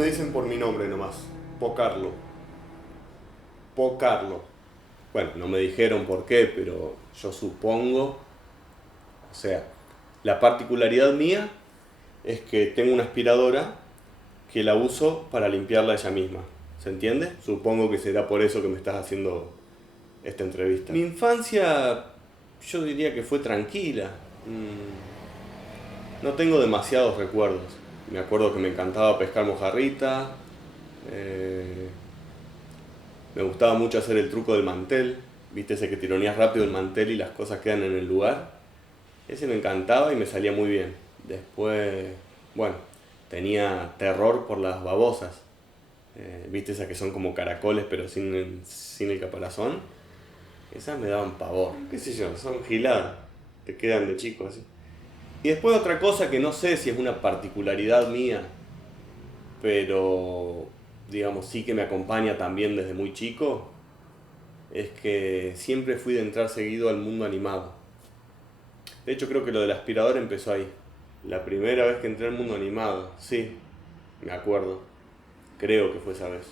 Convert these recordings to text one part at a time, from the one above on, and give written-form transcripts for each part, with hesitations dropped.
me dicen por mi nombre nomás. Pocarlo. Pocarlo. Bueno, no me dijeron por qué, pero yo supongo. O sea, la particularidad mía es que tengo una aspiradora que la uso para limpiarla ella misma. ¿Se entiende? Supongo que será por eso que me estás haciendo esta entrevista. Mi infancia, yo diría que fue tranquila. No tengo demasiados recuerdos. Me acuerdo que me encantaba pescar mojarrita. eh, Me gustaba mucho hacer el truco del mantel. ¿Viste ese que tironeas rápido el mantel y las cosas quedan en el lugar? Ese me encantaba y me salía muy bien. Después, bueno, tenía terror por las babosas. ¿Viste esas que son como caracoles pero sin el caparazón? Esas me daban pavor. ¿Qué sé yo? Son giladas. Te quedan de chico así. Y después otra cosa que no sé si es una particularidad mía, pero digamos sí que me acompaña también desde muy chico, es que siempre fui de entrar seguido al mundo animado. De hecho creo que lo del aspirador empezó ahí. La primera vez que entré al mundo animado, sí, me acuerdo. Creo que fue esa vez.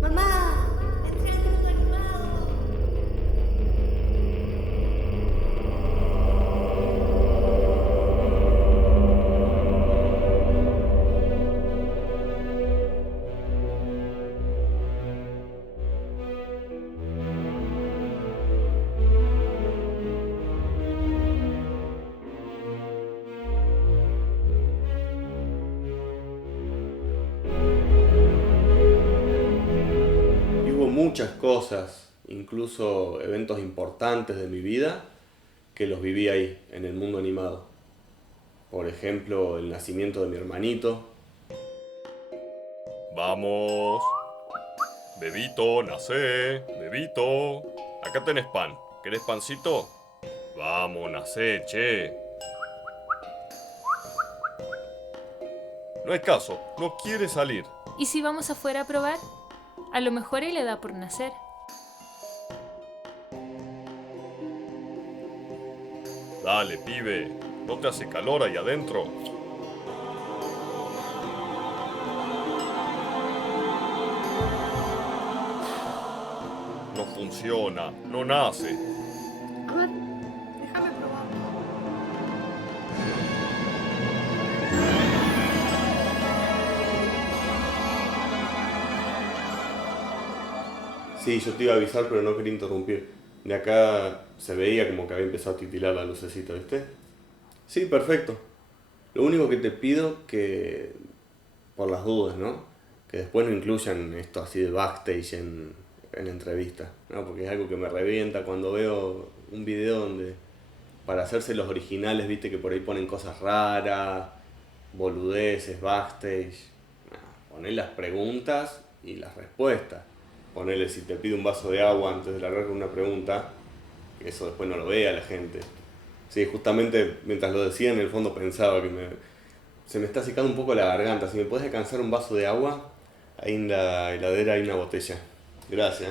¡Mamá! ¡Entré al mundo animado! Y hubo muchas cosas, incluso eventos importantes de mi vida, que los viví ahí, en el mundo animado. Por ejemplo, el nacimiento de mi hermanito. Vamos. Bebito, nacé. Bebito. Acá tenés pan. ¿Querés pancito? Vamos, nacé, che. No hay caso. No quiere salir. ¿Y si vamos afuera a probar? A lo mejor él le da por nacer. Dale, pibe. ¿No te hace calor ahí adentro? No funciona. No nace. A ver, déjame probar. Sí, yo te iba a avisar, pero no quería interrumpir. De acá se veía como que había empezado a titilar la lucecita, ¿viste? Sí, perfecto. Lo único que te pido que, por las dudas, ¿no? Que después no incluyan esto así de backstage en la entrevista, ¿no? Porque es algo que me revienta cuando veo un video donde, para hacerse los originales, viste que por ahí ponen cosas raras, boludeces, backstage. No, poné las preguntas y las respuestas. Ponele si te pide un vaso de agua antes de largar una pregunta, que eso después no lo vea la gente. Sí, justamente mientras lo decía en el fondo pensaba que se me está secando un poco la garganta. Si me puedes alcanzar un vaso de agua, ahí en la heladera hay una botella. Gracias.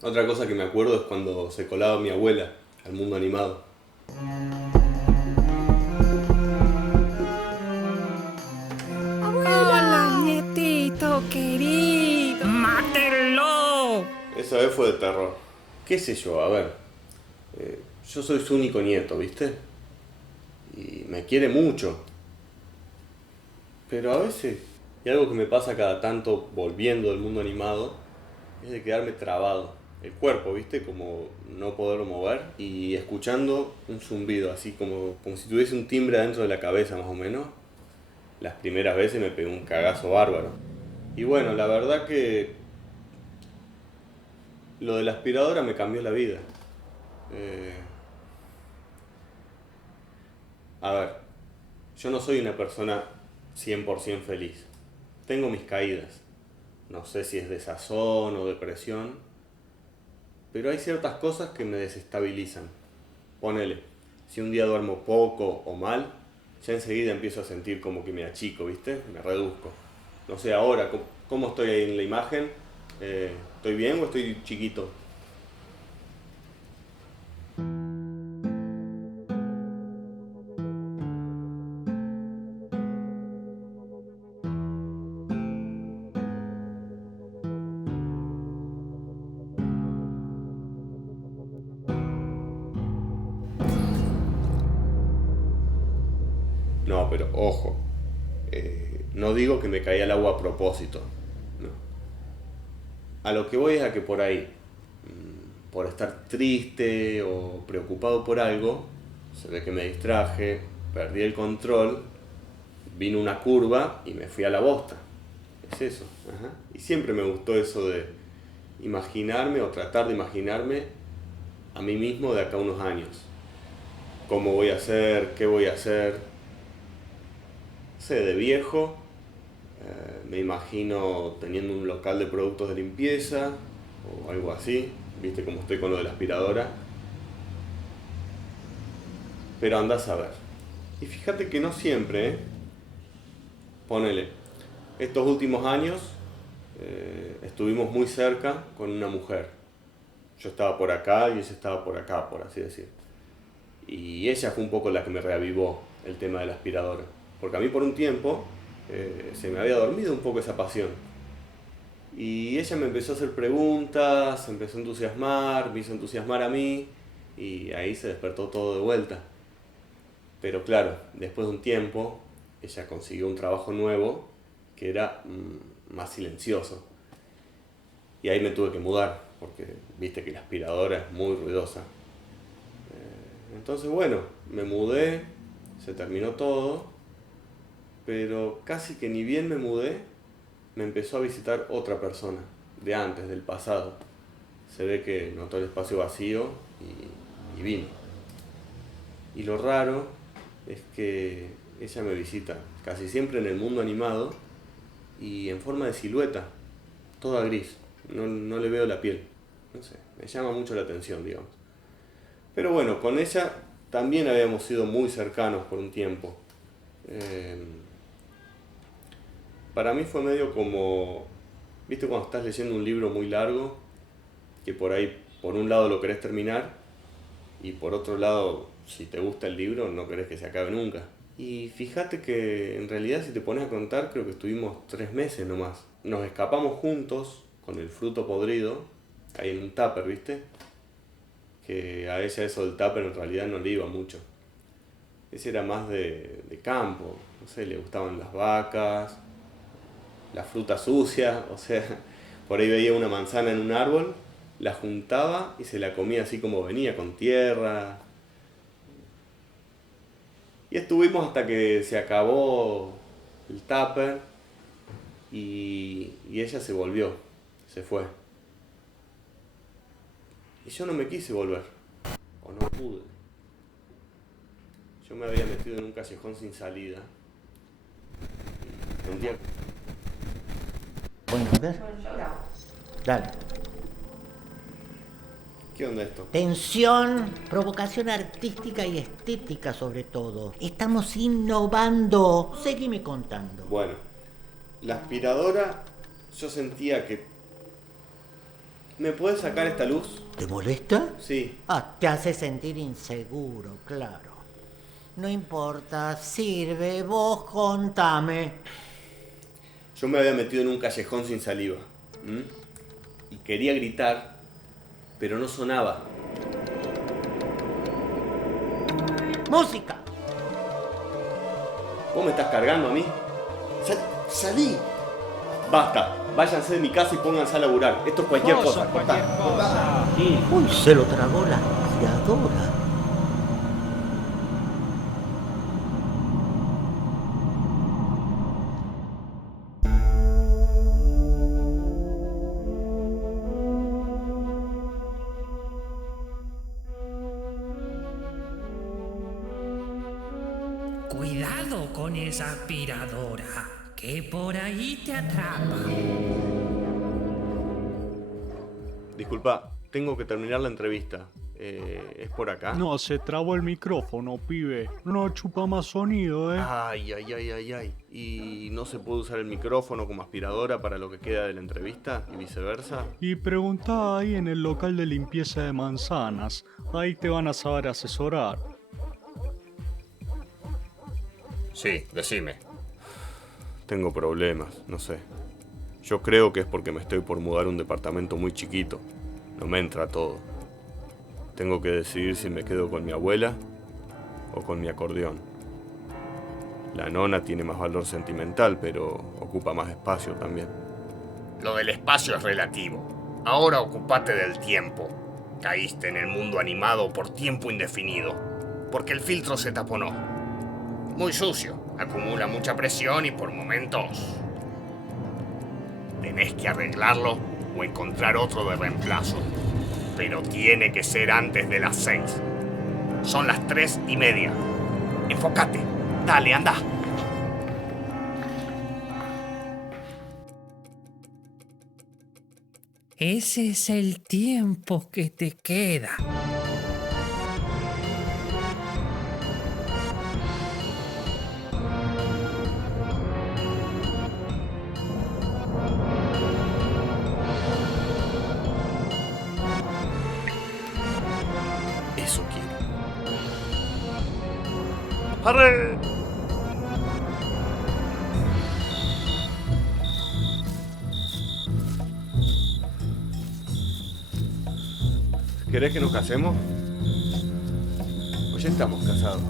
Otra cosa que me acuerdo es cuando se colaba mi abuela al mundo animado. Hola, nietito querido. ¡Mátenlo! Esa vez fue de terror. ¿Qué sé yo? A ver. Yo soy su único nieto, ¿viste? Y me quiere mucho. Pero a veces, y algo que me pasa cada tanto volviendo del mundo animado, es de quedarme trabado. El cuerpo, ¿viste? Como no poderlo mover y escuchando un zumbido, así como si tuviese un timbre adentro de la cabeza más o menos. Las primeras veces me pegó un cagazo bárbaro. Y bueno, la verdad que lo de la aspiradora me cambió la vida. Eh, a ver, yo no soy una persona 100% feliz. Tengo mis caídas. No sé si es desazón o depresión, pero hay ciertas cosas que me desestabilizan. Ponele, si un día duermo poco o mal, ya enseguida empiezo a sentir como que me achico, ¿viste? Me reduzco. No sé ahora, ¿cómo estoy ahí en la imagen? ¿Estoy bien o estoy chiquito? pero ojo, no digo que me caía al agua a propósito, no. A lo que voy es a que por ahí, por estar triste o preocupado por algo, se ve que me distraje, perdí el control, vino una curva y me fui a la bosta. Es eso. Ajá. Y siempre me gustó eso de imaginarme o tratar de imaginarme a mí mismo de acá a unos años. ¿Cómo voy a hacer? ¿Qué voy a hacer? No sé, de viejo me imagino teniendo un local de productos de limpieza o algo así. Viste cómo estoy con lo de la aspiradora. Pero andás a ver. Y fíjate que no siempre, ponele, estos últimos años estuvimos muy cerca con una mujer. Yo estaba por acá y ella estaba por acá, por así decir. Y ella fue un poco la que me reavivó el tema de la aspiradora. Porque a mí por un tiempo se me había dormido un poco esa pasión. Y ella me empezó a hacer preguntas, se empezó a entusiasmar, me hizo entusiasmar a mí y ahí se despertó todo de vuelta. Pero claro, después de un tiempo ella consiguió un trabajo nuevo que era más silencioso. Y ahí me tuve que mudar porque viste que la aspiradora es muy ruidosa. Entonces bueno, me mudé, se terminó todo, pero casi que ni bien me mudé, me empezó a visitar otra persona, de antes, del pasado. Se ve que notó el espacio vacío y vino. Y lo raro es que ella me visita casi siempre en el mundo animado y en forma de silueta, toda gris, no le veo la piel. No sé, me llama mucho la atención, digamos. Pero bueno, con ella también habíamos sido muy cercanos por un tiempo. Para mí fue medio como, ¿viste cuando estás leyendo un libro muy largo? Que por ahí, por un lado lo querés terminar y por otro lado, si te gusta el libro, no querés que se acabe nunca. Y fíjate que en realidad si te pones a contar, creo que estuvimos 3 meses nomás. Nos escapamos juntos con el fruto podrido, ahí en un tupper, ¿viste? Que a ella eso del tupper en realidad no le iba mucho. Ese era más de campo, no sé, le gustaban las vacas, la fruta sucia, o sea, por ahí veía una manzana en un árbol, la juntaba y se la comía así como venía, con tierra. Y estuvimos hasta que se acabó el tupper y ella se volvió, se fue. Y yo no me quise volver, o no pude. Yo me había metido en un callejón sin salida. Y un día... Bueno, a ver. Dale. ¿Qué onda esto? Tensión, provocación artística y estética sobre todo. Estamos innovando. Seguime contando. Bueno, la aspiradora, yo sentía que... ¿Me puedes sacar esta luz? ¿Te molesta? Sí. Te hace sentir inseguro, claro. No importa, sirve, vos contame. Yo me había metido en un callejón sin saliva. Y quería gritar, pero no sonaba. ¡Música! ¿Vos me estás cargando a mí? ¡Salí! Basta, váyanse de mi casa y pónganse a laburar. Esto es cualquier cosa. Cortá. Sí. Uy, se lo tragó la aspiradora. Cuidado con esa aspiradora, que por ahí te atrapa. Disculpa, tengo que terminar la entrevista. ¿Es por acá? No, se trabó el micrófono, pibe. No chupa más sonido, Ay. ¿Y no se puede usar el micrófono como aspiradora para lo que queda de la entrevista y viceversa? Y preguntá ahí en el local de limpieza de manzanas. Ahí te van a saber asesorar. Sí, decime. Tengo problemas, no sé. Yo creo que es porque me estoy por mudar a un departamento muy chiquito. No me entra todo. Tengo que decidir si me quedo con mi abuela o con mi acordeón. La nona tiene más valor sentimental, pero ocupa más espacio también. Lo del espacio es relativo. Ahora ocupate del tiempo. Caíste en el mundo animado por tiempo indefinido, porque el filtro se taponó. Muy sucio, acumula mucha presión y por momentos tenés que arreglarlo o encontrar otro de reemplazo. Pero tiene que ser antes de las 6. Son las 3:30. Enfócate. Dale, anda. Ese es el tiempo que te queda. Eso quiero. ¡Arre! ¿Querés que nos casemos? Pues ya estamos casados.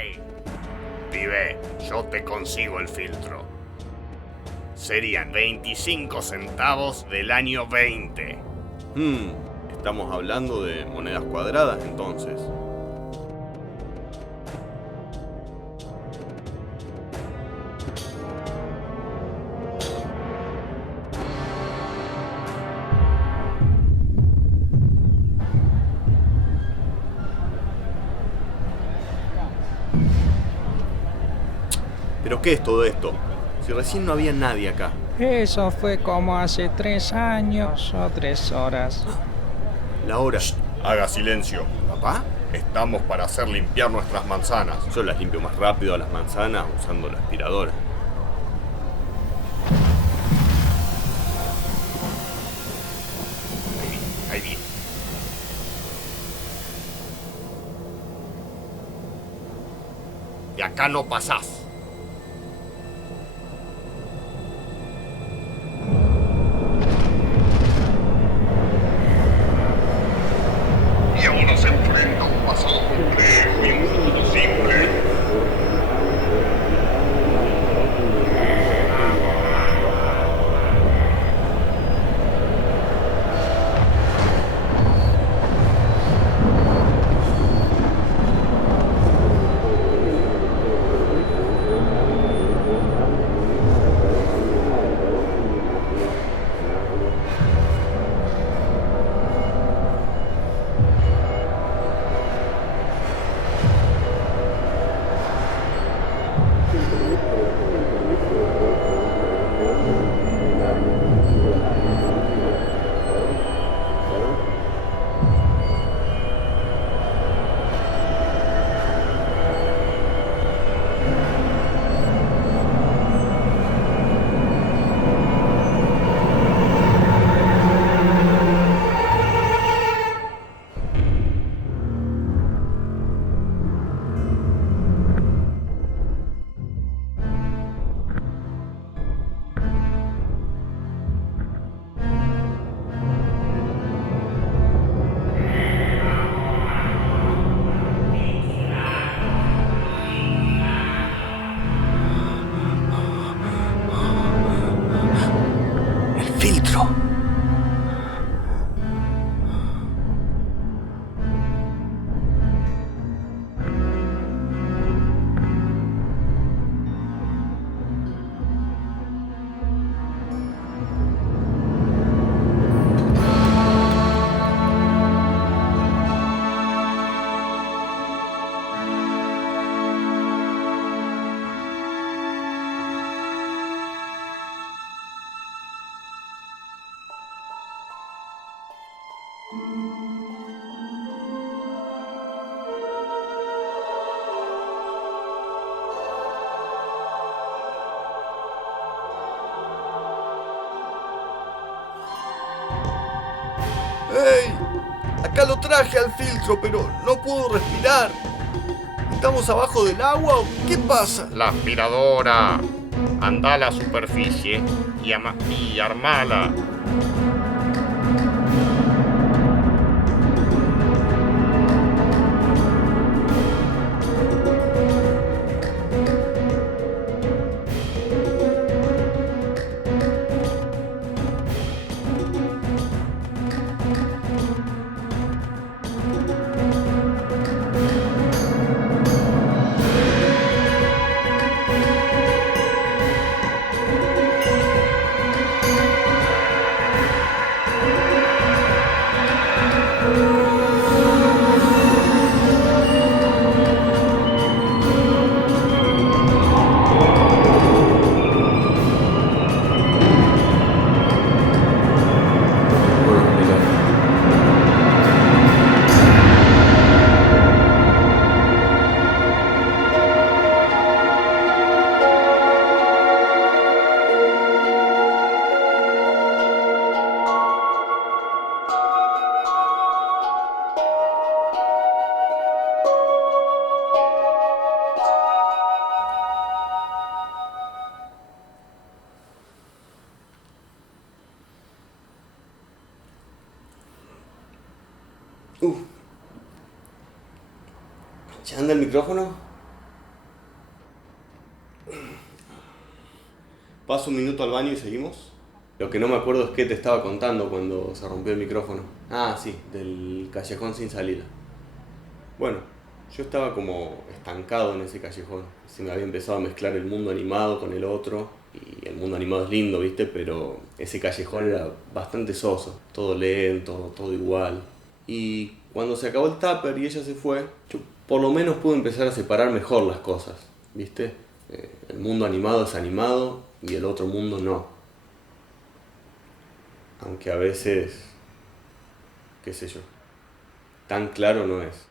¡Ey! Pibe, yo te consigo el filtro. Serían 25 centavos del año 20. Estamos hablando de monedas cuadradas entonces. ¿Pero qué es todo esto? Si recién no había nadie acá. Eso fue como hace 3 años o 3 horas. La hora. Haga silencio. ¿Papá? Estamos para hacer limpiar nuestras manzanas. Yo las limpio más rápido a las manzanas usando la aspiradora. Ahí viene. De acá no pasás. Y ahora se enfrenta a un pasado complejo y un futuro simple. Acá lo traje al filtro, pero no puedo respirar. ¿Estamos abajo del agua o qué pasa? La aspiradora. Anda a la superficie y armala. ¿Ya anda el micrófono? Paso un minuto al baño y seguimos. Lo que no me acuerdo es qué te estaba contando cuando se rompió el micrófono. Ah, sí, del callejón sin salida. Bueno, yo estaba como estancado en ese callejón. Se me había empezado a mezclar el mundo animado con el otro. Y el mundo animado es lindo, ¿viste? Pero ese callejón era bastante soso. Todo lento, todo igual. Y cuando se acabó el tupper y ella se fue, yo por lo menos pude empezar a separar mejor las cosas, ¿viste? El mundo animado es animado y el otro mundo no. Aunque a veces, qué sé yo, tan claro no es.